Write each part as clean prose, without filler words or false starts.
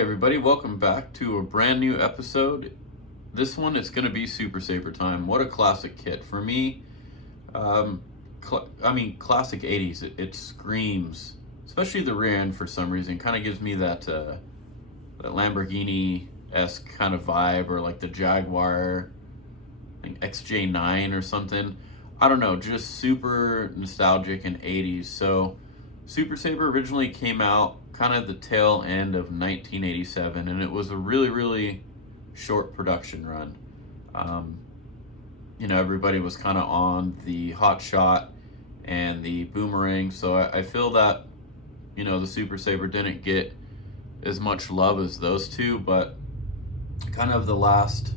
Hey everybody, welcome back to a brand new episode. This one is going to be Super Sabre time. What a classic kit. For me, classic 80s. It screams, especially the rear end for some reason. Kind of gives me that Lamborghini-esque kind of vibe, or like the Jaguar, I think XJ9 or something. I don't know, just super nostalgic in 80s. So Super Sabre originally came out kind of the tail end of 1987, and it was a really short production run. Everybody was kind of on the Hot Shot and the Boomerang, so I feel that, the Super Sabre didn't get as much love as those two, but kind of the last,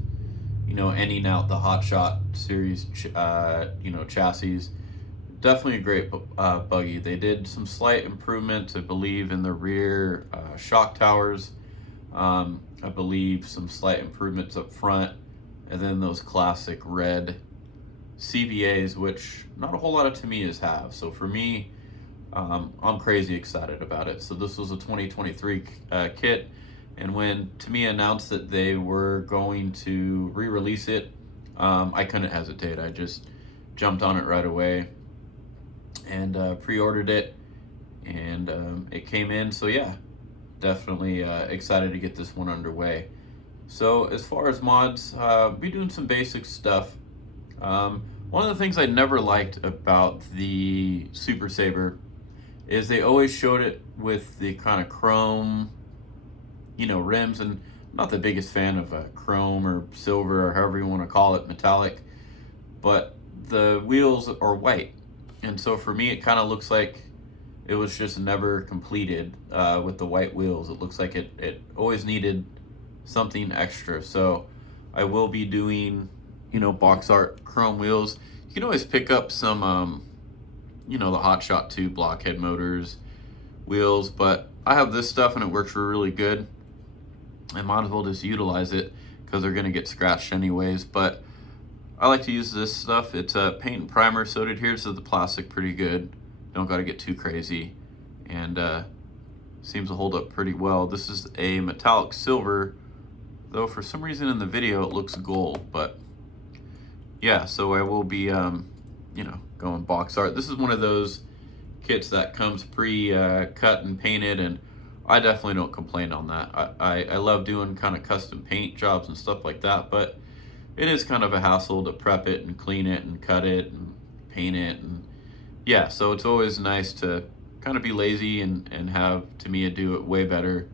ending out the Hot Shot series, chassis. Definitely a great buggy. They did some slight improvements, I believe, in the rear shock towers. I believe some slight improvements up front, and then those classic red CVAs, which not a whole lot of Tamiyas have. So for me, I'm crazy excited about it. So this was a 2023 kit, and when Tamiya announced that they were going to re-release it, I couldn't hesitate. I just jumped on it right away and pre-ordered it, and it came in. So yeah, definitely excited to get this one underway. So as far as mods, be doing some basic stuff. One of the things I never liked about the Super Sabre is they always showed it with the kind of chrome, rims, and I'm not the biggest fan of chrome or silver or however you want to call it, metallic, but the wheels are white. And so for me, it kind of looks like it was just never completed with the white wheels. It looks like it always needed something extra. So I will be doing, box art chrome wheels. You can always pick up some, the Hot Shot 2 blockhead motors wheels, but I have this stuff and it works really good. I might as well just utilize it because they're going to get scratched anyways. But I like to use this stuff. It's a paint and primer sewed here, so the plastic pretty good. Don't got to get too crazy, and seems to hold up pretty well. This is a metallic silver, though for some reason in the video it looks gold. But yeah, so I will be going box art. This is one of those kits that comes pre-cut and painted, and I definitely don't complain on that. I love doing kind of custom paint jobs and stuff like that, but it is kind of a hassle to prep it and clean it and cut it and paint it. And yeah, so it's always nice to kind of be lazy and have Tamiya do it way better,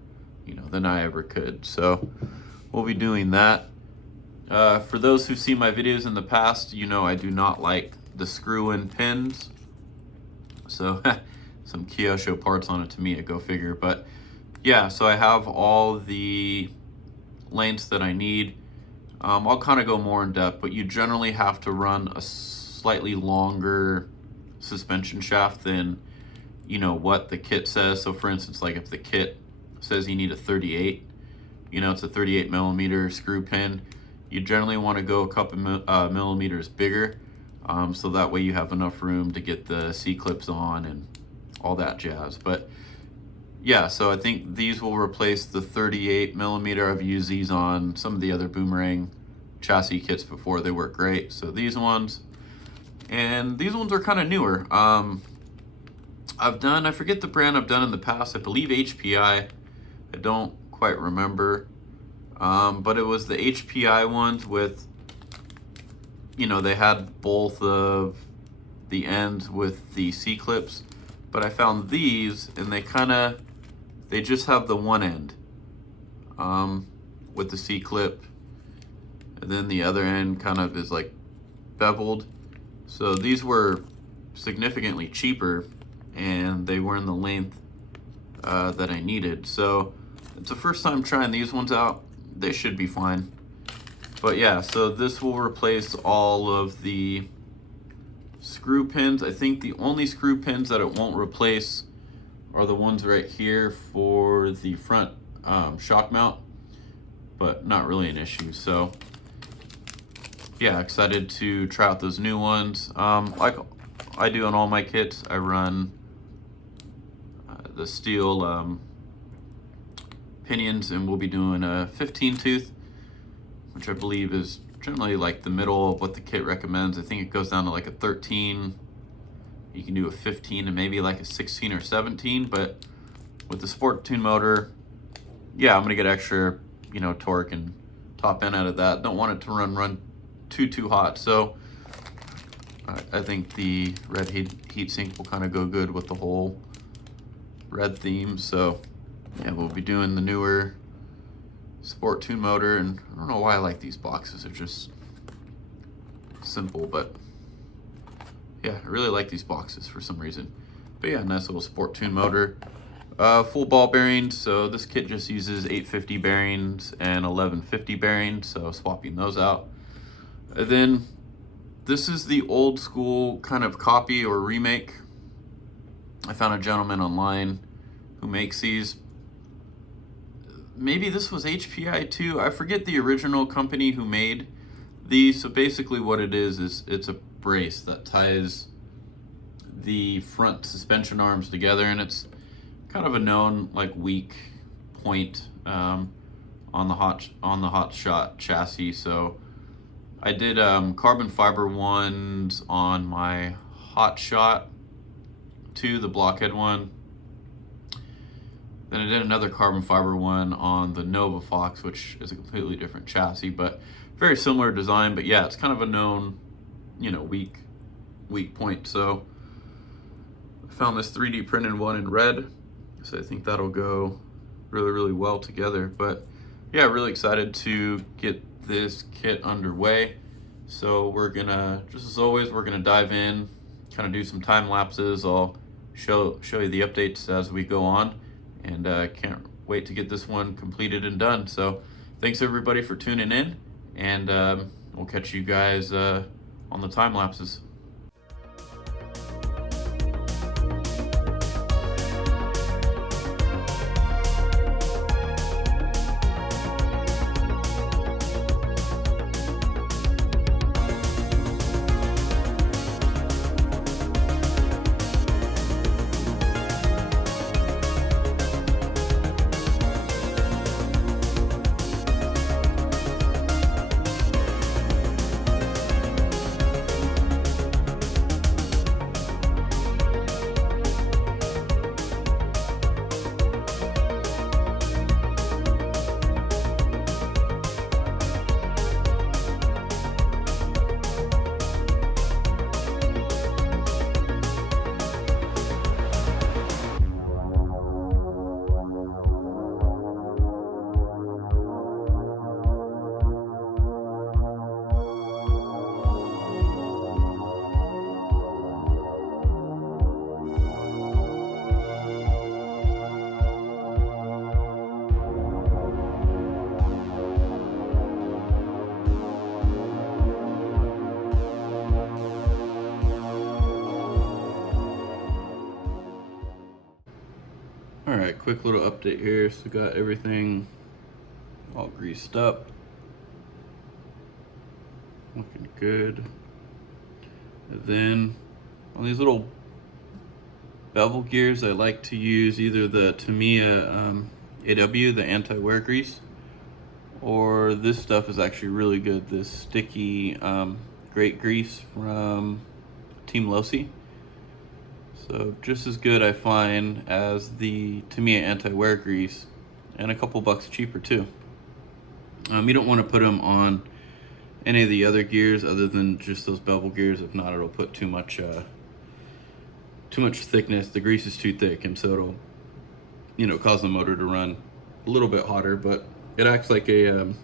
than I ever could. So we'll be doing that. For those who've seen my videos in the past, I do not like the screw-in pins. So some Kyosho parts on a Tamiya, go figure. But yeah, so I have all the lengths that I need. I'll kind of go more in depth, but you generally have to run a slightly longer suspension shaft than, what the kit says. So for instance, like if the kit says you need a 38, it's a 38 millimeter screw pin, you generally want to go a couple millimeters bigger, so that way you have enough room to get the C-clips on and all that jazz. But yeah, so I think these will replace the 38 millimeter. I've used these on some of the other Boomerang chassis kits before. They work great. So these ones, and these ones are kind of newer. I forget the brand I've done in the past. I believe HPI. I don't quite remember. But it was the HPI ones with, they had both of the ends with the C-clips. But I found these, and they just have the one end with the C-clip, and then the other end kind of is like beveled. So these were significantly cheaper, and they were in the length that I needed. So it's the first time trying these ones out. They should be fine. But yeah, so this will replace all of the screw pins. I think the only screw pins that it won't replace are the ones right here for the front shock mount, but not really an issue. So yeah, excited to try out those new ones. Like I do on all my kits, I run the steel pinions, and we'll be doing a 15 tooth, which I believe is generally like the middle of what the kit recommends. I think it goes down to like a 13. You can do a 15 and maybe like a 16 or 17, but with the sport tune motor, yeah, I'm gonna get extra, you know, torque and top end out of that. Don't want it to run too hot. So I think the red heat sink will kind of go good with the whole red theme. So yeah, we'll be doing the newer sport tune motor, and I don't know why I like these boxes. They're just simple, but yeah, I really like these boxes for some reason. But yeah, nice little sport tune motor. Full ball bearings, so this kit just uses 850 bearings and 1150 bearings, so swapping those out. And then this is the old school kind of copy or remake. I found a gentleman online who makes these. Maybe this was HPI too. I forget the original company who made these. So basically what it is it's a brace that ties the front suspension arms together, and it's kind of a known like weak point on the hot shot chassis. So I did carbon fiber ones on my hot shot 2, the blockhead one. Then I did another carbon fiber one on the Nova Fox, which is a completely different chassis, but very similar design. But yeah, it's kind of a known, you know, weak point. So I found this 3D printed one in red, so I think that'll go really well together. But yeah, really excited to get this kit underway. So we're gonna, just as always, we're gonna dive in, kind of do some time lapses. I'll show you the updates as we go on, and can't wait to get this one completed and done. So thanks everybody for tuning in, and we'll catch you guys on the time lapses. All right, quick little update here. So got everything all greased up, looking good. And then on these little bevel gears, I like to use either the Tamiya AW, the anti-wear grease, or this stuff is actually really good, this sticky great grease from Team Losi. So just as good, I find, as the Tamiya anti-wear grease, and a couple bucks cheaper too. You don't want to put them on any of the other gears other than just those bevel gears. If not, it'll put too much thickness. The grease is too thick, and so it'll, you know, cause the motor to run a little bit hotter. But it acts like a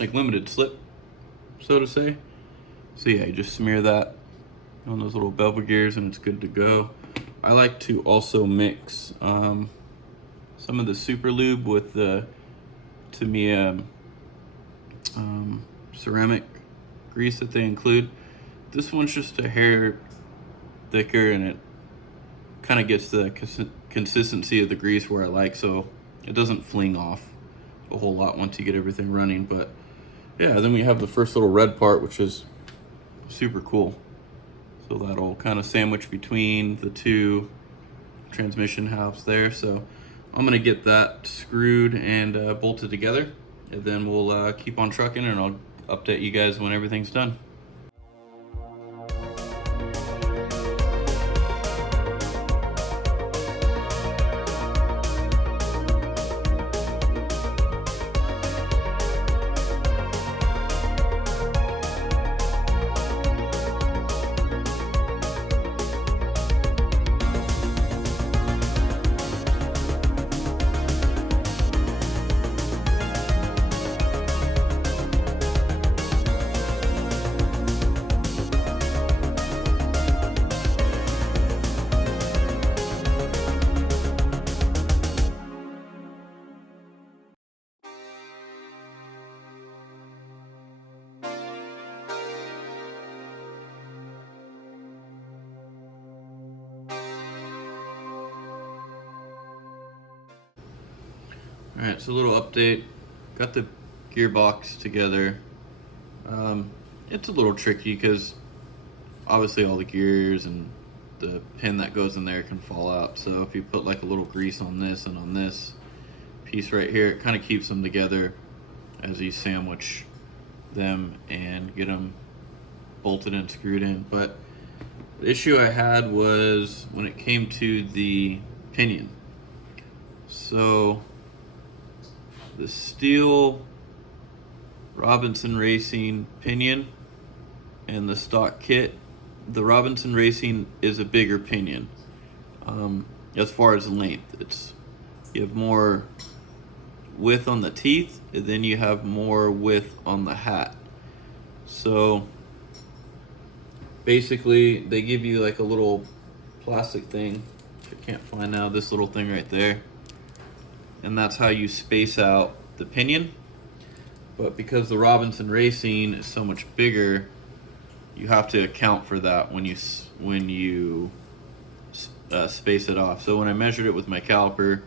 like limited slip, so to say. So yeah, you just smear that on those little bevel gears and it's good to go. I like to also mix some of the super lube with the Tamiya ceramic grease that they include. This one's just a hair thicker, and it kind of gets the consistency of the grease where I like, so it doesn't fling off a whole lot once you get everything running. But yeah, then we have the first little red part, which is super cool. So that'll kind of sandwich between the two transmission halves there. So I'm gonna get that screwed and bolted together, and then we'll keep on trucking, and I'll update you guys when everything's done. Alright, so a little update. Got the gearbox together. It's a little tricky because obviously all the gears and the pin that goes in there can fall out. So if you put like a little grease on this and on this piece right here, it kind of keeps them together as you sandwich them and get them bolted and screwed in. But the issue I had was when it came to the pinion. So the steel Robinson Racing pinion and the stock kit, the Robinson Racing is a bigger pinion. As far as length, you have more width on the teeth, and then you have more width on the hat. So basically they give you like a little plastic thing, which I can't find now, this little thing right there, and that's how you space out the pinion. But because the Robinson Racing is so much bigger, you have to account for that when you space it off. So when I measured it with my caliper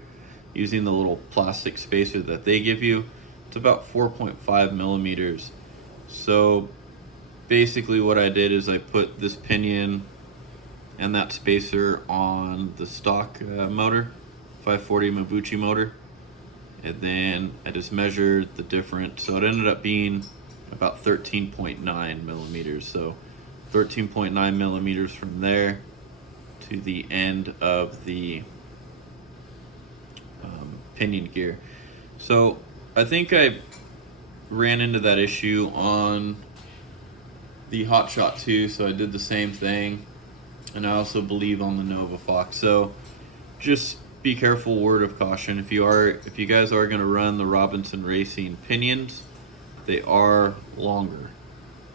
using the little plastic spacer that they give you, it's about 4.5 millimeters. So basically what I did is I put this pinion and that spacer on the stock motor, 540 Mabuchi motor, and then I just measured the difference. So it ended up being about 13.9 millimeters. So 13.9 millimeters from there to the end of the pinion gear. So I think I ran into that issue on the Hot Shot 2, so I did the same thing, and I also believe on the Nova Fox. So just be careful, word of caution. If you guys are going to run the Robinson Racing pinions, they are longer,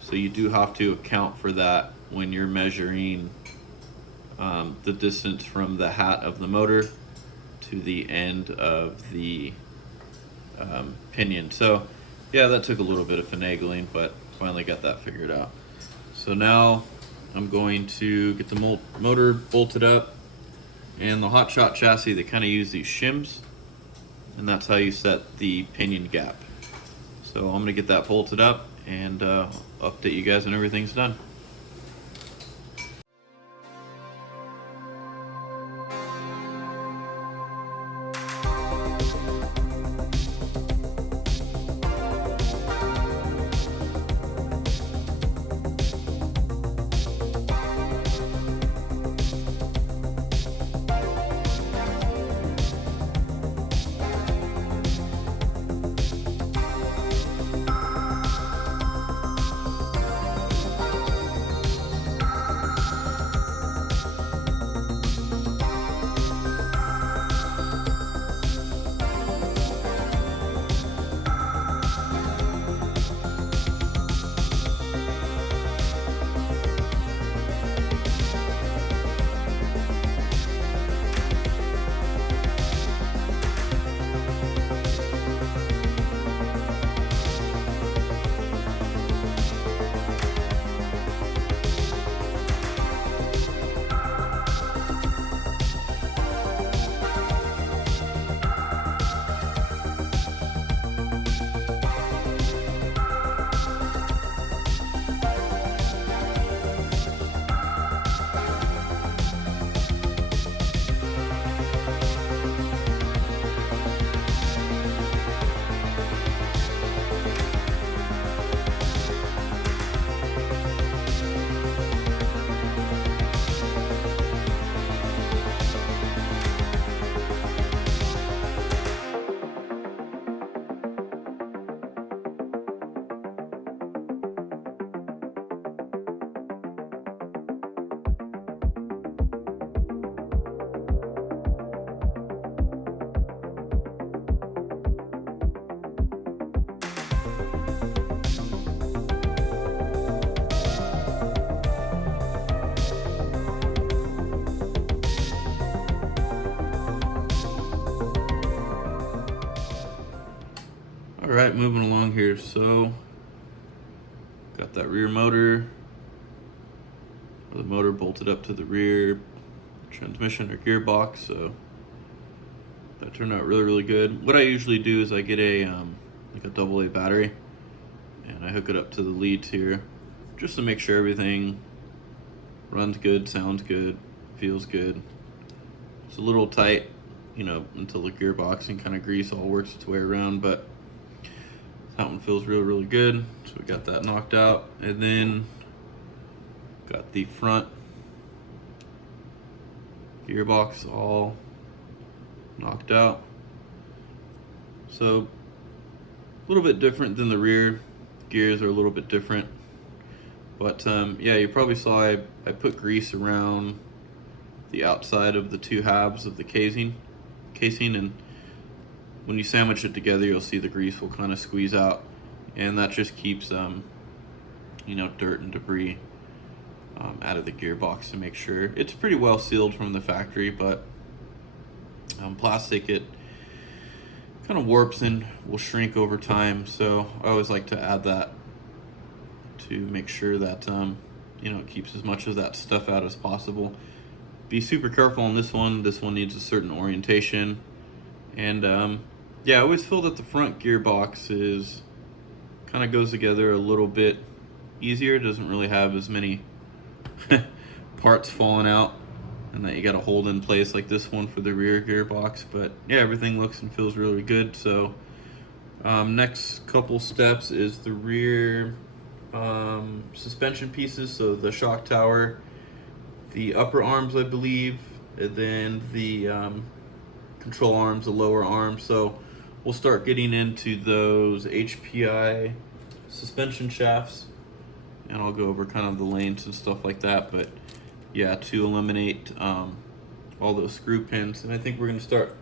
so you do have to account for that when you're measuring the distance from the hat of the motor to the end of the pinion. So yeah, that took a little bit of finagling, but finally got that figured out. So now I'm going to get the motor bolted up, and the Hot Shot chassis, they kind of use these shims, and that's how you set the pinion gap. So I'm gonna get that bolted up and update you guys when everything's done. moving along here. So got that rear motor, the motor bolted up to the rear transmission or gearbox, so that turned out really good. What I usually do is I get a like a AA battery, and I hook it up to the leads here just to make sure everything runs good, sounds good, feels good. It's a little tight, you know, until the gearbox and kind of grease all works its way around, but that one feels really good. So we got that knocked out, and then got the front gearbox all knocked out. So a little bit different than the rear. Gears are a little bit different, but yeah, you probably saw I put grease around the outside of the two halves of the casing, and when you sandwich it together, you'll see the grease will kind of squeeze out, and that just keeps you know, dirt and debris out of the gearbox to make sure it's pretty well sealed from the factory. But plastic, it kind of warps and will shrink over time, so I always like to add that to make sure that you know, it keeps as much of that stuff out as possible. Be super careful on this one. This one needs a certain orientation, and yeah, I always feel that the front gearbox is kind of goes together a little bit easier. It doesn't really have as many parts falling out and that you got to hold in place like this one for the rear gearbox. But yeah, everything looks and feels really good. So next couple steps is the rear suspension pieces. So the shock tower, the upper arms, I believe, and then the control arms, the lower arms. So we'll start getting into those HPI suspension shafts, and I'll go over kind of the lanes and stuff like that. But yeah, to eliminate all those screw pins, and I think we're going to start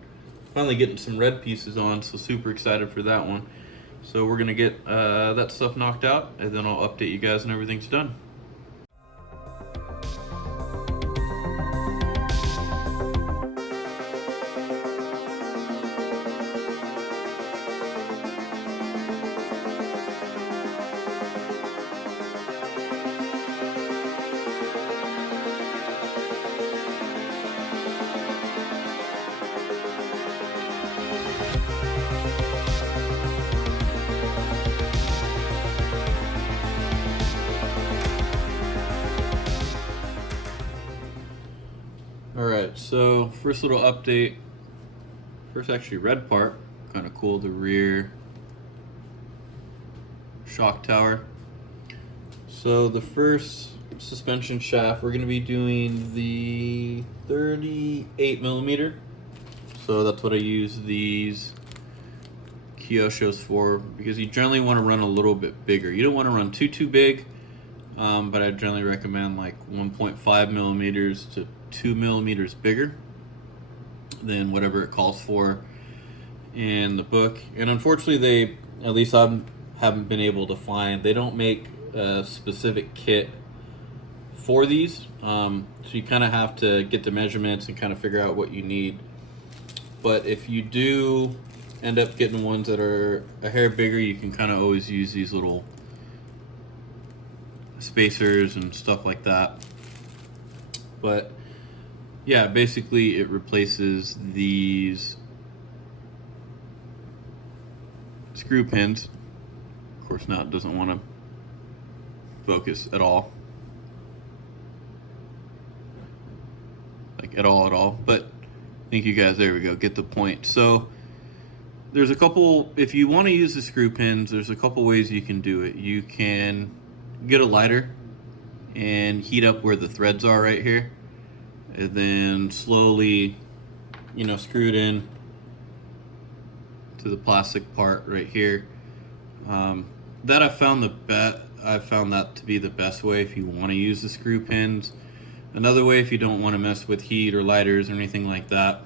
finally getting some red pieces on, so super excited for that one. So we're going to get that stuff knocked out, and then I'll update you guys when everything's done. Alright, so first little update. First actually red part, kind of cool, the rear shock tower. So the first suspension shaft, we're going to be doing the 38mm. So that's what I use these Kyoshos for, because you generally want to run a little bit bigger. You don't want to run too big, but I generally recommend like 1.5 millimeters to 2 millimeters bigger than whatever it calls for in the book. And unfortunately, they, at least I haven't been able to find, they don't make a specific kit for these, so you kind of have to get the measurements and kind of figure out what you need. But if you do end up getting ones that are a hair bigger, you can kind of always use these little spacers and stuff like that. But yeah, basically it replaces these screw pins. Of course, now it doesn't want to focus at all. Like at all. But thank you guys, there we go, get the point. So there's a couple, if you want to use the screw pins, there's a couple ways you can do it. You can get a lighter and heat up where the threads are right here, and then slowly, you know, screw it in to the plastic part right here. That I found that to be the best way if you want to use the screw pins. Another way, if you don't want to mess with heat or lighters or anything like that,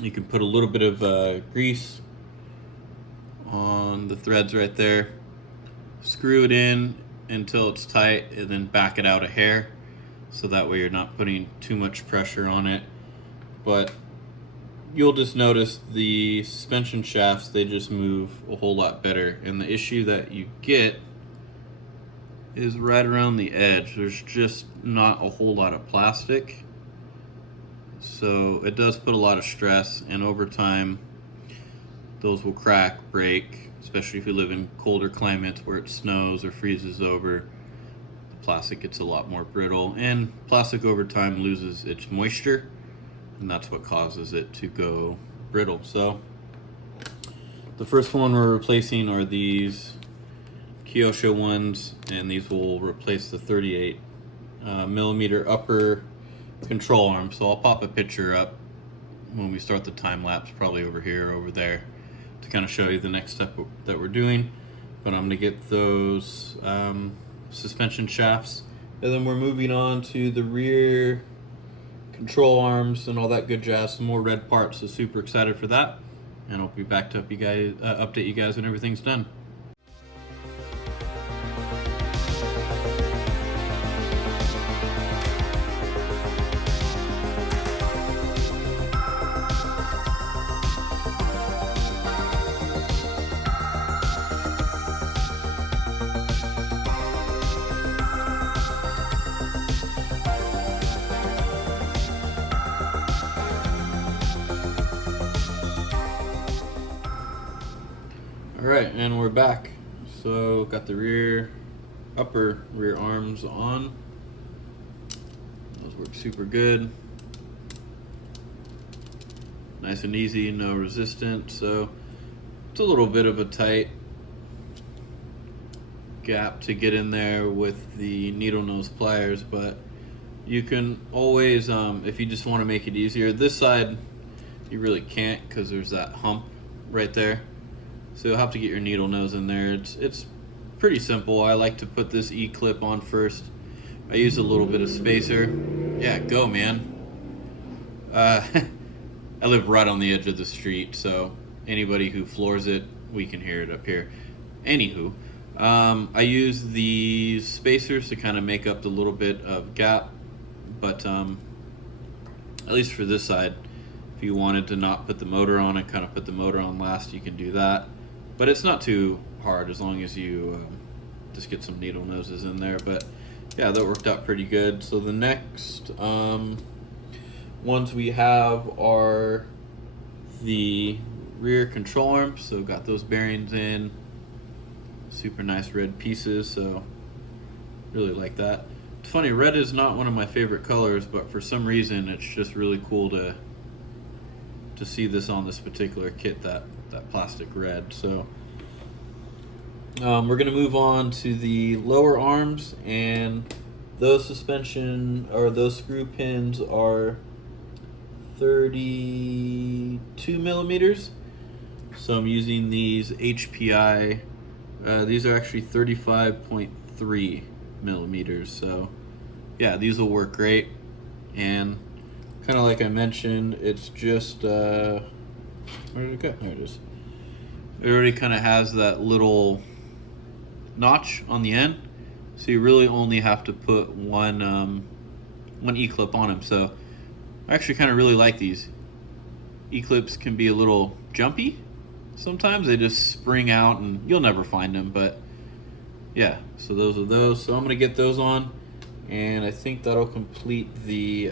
you can put a little bit of grease on the threads right there, screw it in until it's tight, and then back it out a hair, so that way you're not putting too much pressure on it. But you'll just notice the suspension shafts, they just move a whole lot better. And the issue that you get is right around the edge. There's just not a whole lot of plastic. So it does put a lot of stress, and over time those will crack, break, especially if you live in colder climates where it snows or freezes over. The plastic gets a lot more brittle, and plastic over time loses its moisture, and that's what causes it to go brittle. So the first one we're replacing are these Kyosho ones, and these will replace the 38 millimeter upper control arm. So I'll pop a picture up when we start the time lapse, probably over here or over there, to kind of show you the next step that we're doing. But I'm gonna get those suspension shafts, and then we're moving on to the rear control arms and all that good jazz, some more red parts. So super excited for that, and I'll be back to update you guys when everything's done. Alright, and we're back. So got the upper rear arms on. Those work super good. Nice and easy, no resistance. So it's a little bit of a tight gap to get in there with the needle nose pliers, but you can always, if you just want to make it easier, this side you really can't because there's that hump right there. So you'll have to get your needle nose in there. It's pretty simple. I like to put this E-clip on first. I use a little bit of spacer. Yeah, go man. I live right on the edge of the street, so anybody who floors it, we can hear it up here. Anywho, I use these spacers to kind of make up the little bit of gap, but at least for this side, if you wanted to not put the motor on and kind of put the motor on last, you can do that. But it's not too hard as long as you just get some needle noses in there. But yeah, that worked out pretty good. So the next ones we have are the rear control arms. So got those bearings in, super nice red pieces, so really like that. It's funny, red is not one of my favorite colors, but for some reason it's just really cool to see this on this particular kit, that plastic red. So we're gonna move on to the lower arms, and those suspension or those screw pins are 32 millimeters. So I'm using these HPI. These are actually 35.3 millimeters. So yeah, these will work great. And kind of like I mentioned, it's just where did it go? There it is. It already kind of has that little notch on the end, so you really only have to put one E-clip on them. So I actually kind of really like these. E-clips can be a little jumpy sometimes. They just spring out and you'll never find them, but yeah, so those are those. So I'm gonna get those on, and I think that'll complete the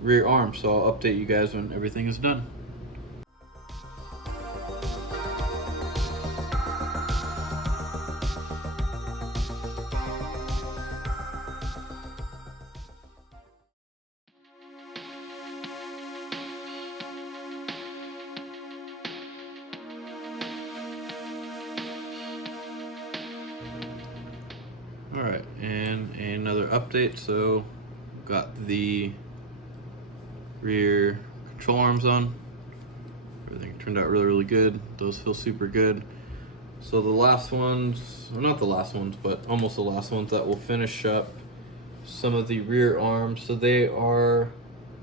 rear arm. So I'll update you guys when everything is done. Alright, and another update. So got the rear control arms on. Everything turned out really good. Those feel super good. So the last ones, well, not the last ones, but almost the last ones that will finish up some of the rear arms. So they are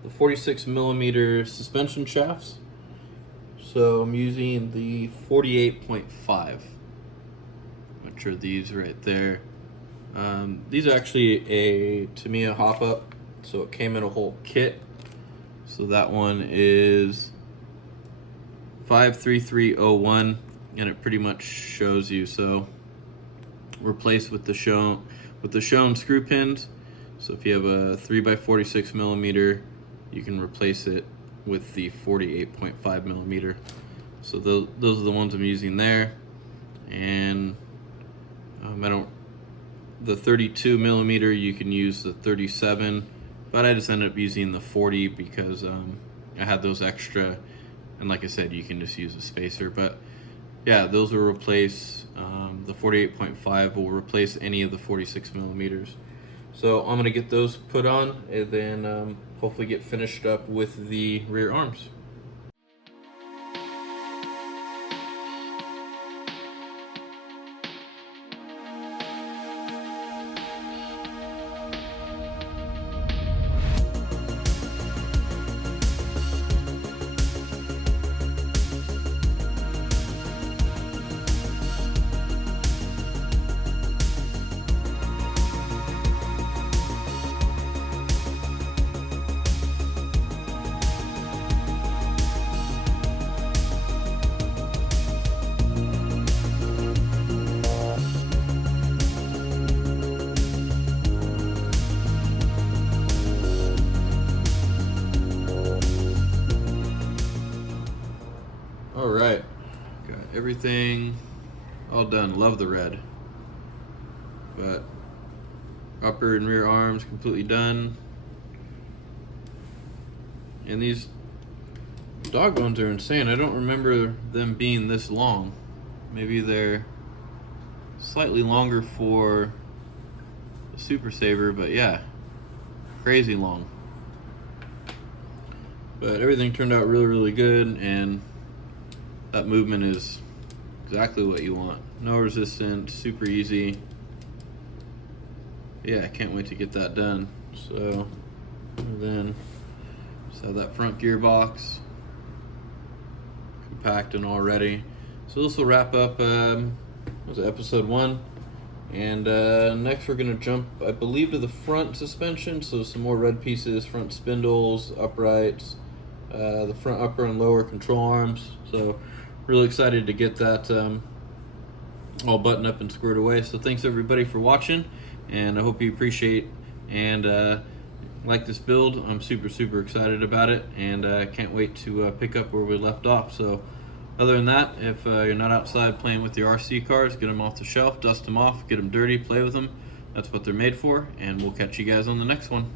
the 46 millimeter suspension shafts. So I'm using the 48.5, which are these right there. These are actually a Tamiya hop up, so it came in a whole kit. So that one is 53301, and it pretty much shows you. So replace with the shown screw pins. So if you have a 3x46 millimeter, you can replace it with the 48.5 millimeter. So those are the ones I'm using there. And the 32 millimeter, you can use the 37, but I just ended up using the 40 because I had those extra, and like I said, you can just use a spacer. But yeah, those will replace, the 48.5 will replace any of the 46 millimeters. So I'm gonna get those put on, and then hopefully get finished up with the rear arms. All right, got everything all done. Love the red, but upper and rear arms completely done. And these dog bones are insane. I don't remember them being this long. Maybe they're slightly longer for the Super Sabre, but yeah, crazy long. But everything turned out really, really good, and that movement is exactly what you want. No resistance, super easy. Yeah, I can't wait to get that done. So, and then just have that front gearbox compact and all ready. So this will wrap up was it episode 1, and next we're gonna jump, I believe, to the front suspension. So some more red pieces, front spindles, uprights, the front upper and lower control arms. So really excited to get that all buttoned up and squared away. So thanks everybody for watching, and I hope you appreciate and like this build. I'm super excited about it, and can't wait to pick up where we left off. So other than that, if you're not outside playing with your RC cars, get them off the shelf, dust them off, get them dirty, play with them. That's what they're made for, and we'll catch you guys on the next one.